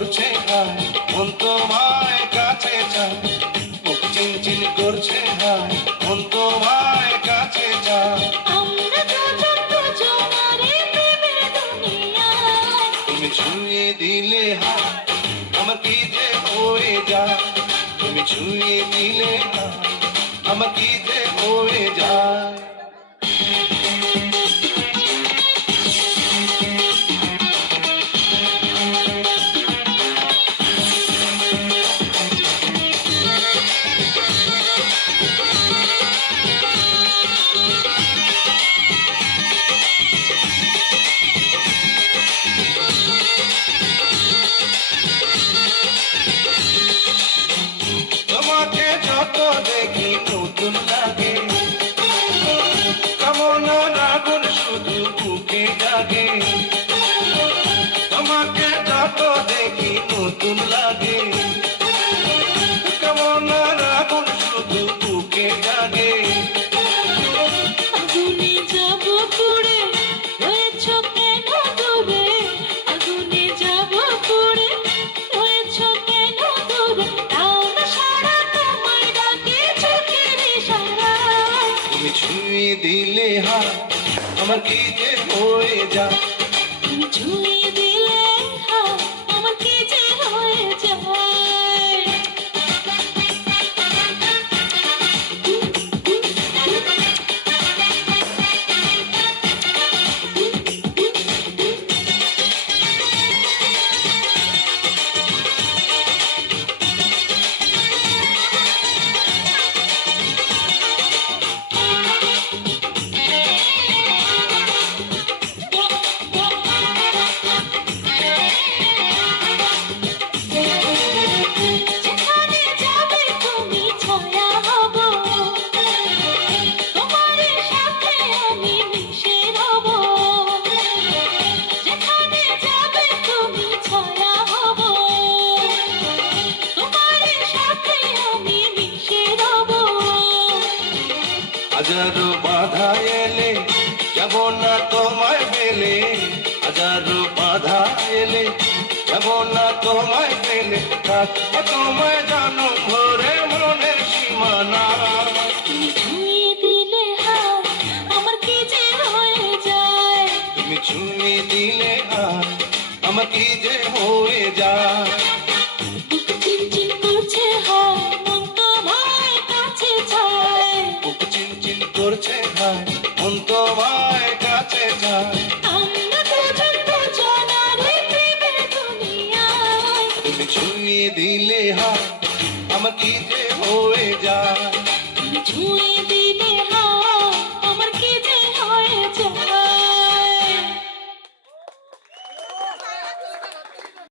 করছে হায়, মন তোমায় কাছে চায়। বুক চিনচিন করছে হায়, মন তোমায় কাছে চায়। আমরা দুজন দুজনারে প্রেমের দুনিয়ায়। তুমি ছুঁয়ে দিলে হায়, আমার কি যে হয়ে যায়। তুমি ছুঁয়ে দিলে হায়, আমার কি যে হয়ে যায়। তোমাকে যত দেখি নতুন লাগে, কেমন আগুন শুধু বুকে জাগে। তোমাকে যত দেখি নতুন লাগে, কেমন আগুন শুধু বুকে জাগে। আগুনে যাব পুড়ে, রয়েছ কেন দূরে? আগুনে যাব পুড়ে, রয়েছ কেন দূরে? দাও না সাড়া তোমায় ডাকে চোখের ইশারায়। তুমি ছুঁয়ে দিলে হায়, আমার কি যে হয়ে যায়। তুমি ছুঁয়ে দিলে হায়, আমার কি যে হয়ে যায়। যেখানে যাবে তুমি ছায়া হব, তোমার সাথে আমি মিশে রব। যেখানে যাবে তুমি ছায়া হব, তোমার সাথে আমি মিশে রব। হাজারো বাধা এলে যাব না তোমায় পেলে। হাজারো বাধা এলে যাব না তোমায় পেলে। থাকবো তোমায় জানো ভরে মনের সীমানা। তুমি ছুঁয়ে দিলে হায়, আমার কি যে হয়ে যায়। তুমি ছুঁয়ে দিলে হায়, আমার কি যে হয়ে যায়। বুক চিনচিন করছে হায়, মন তোমায় কাছে চায়। বুক চিনচিন করছে হায়, মন তোমায় কাছে যায়। আমরা দুজন দুজনারে প্রেমের দুনিয়ায়। তুমি ছুঁয়ে দিলে হায়, আমার কি যে হয়ে যায়। তুমি ছুঁয়ে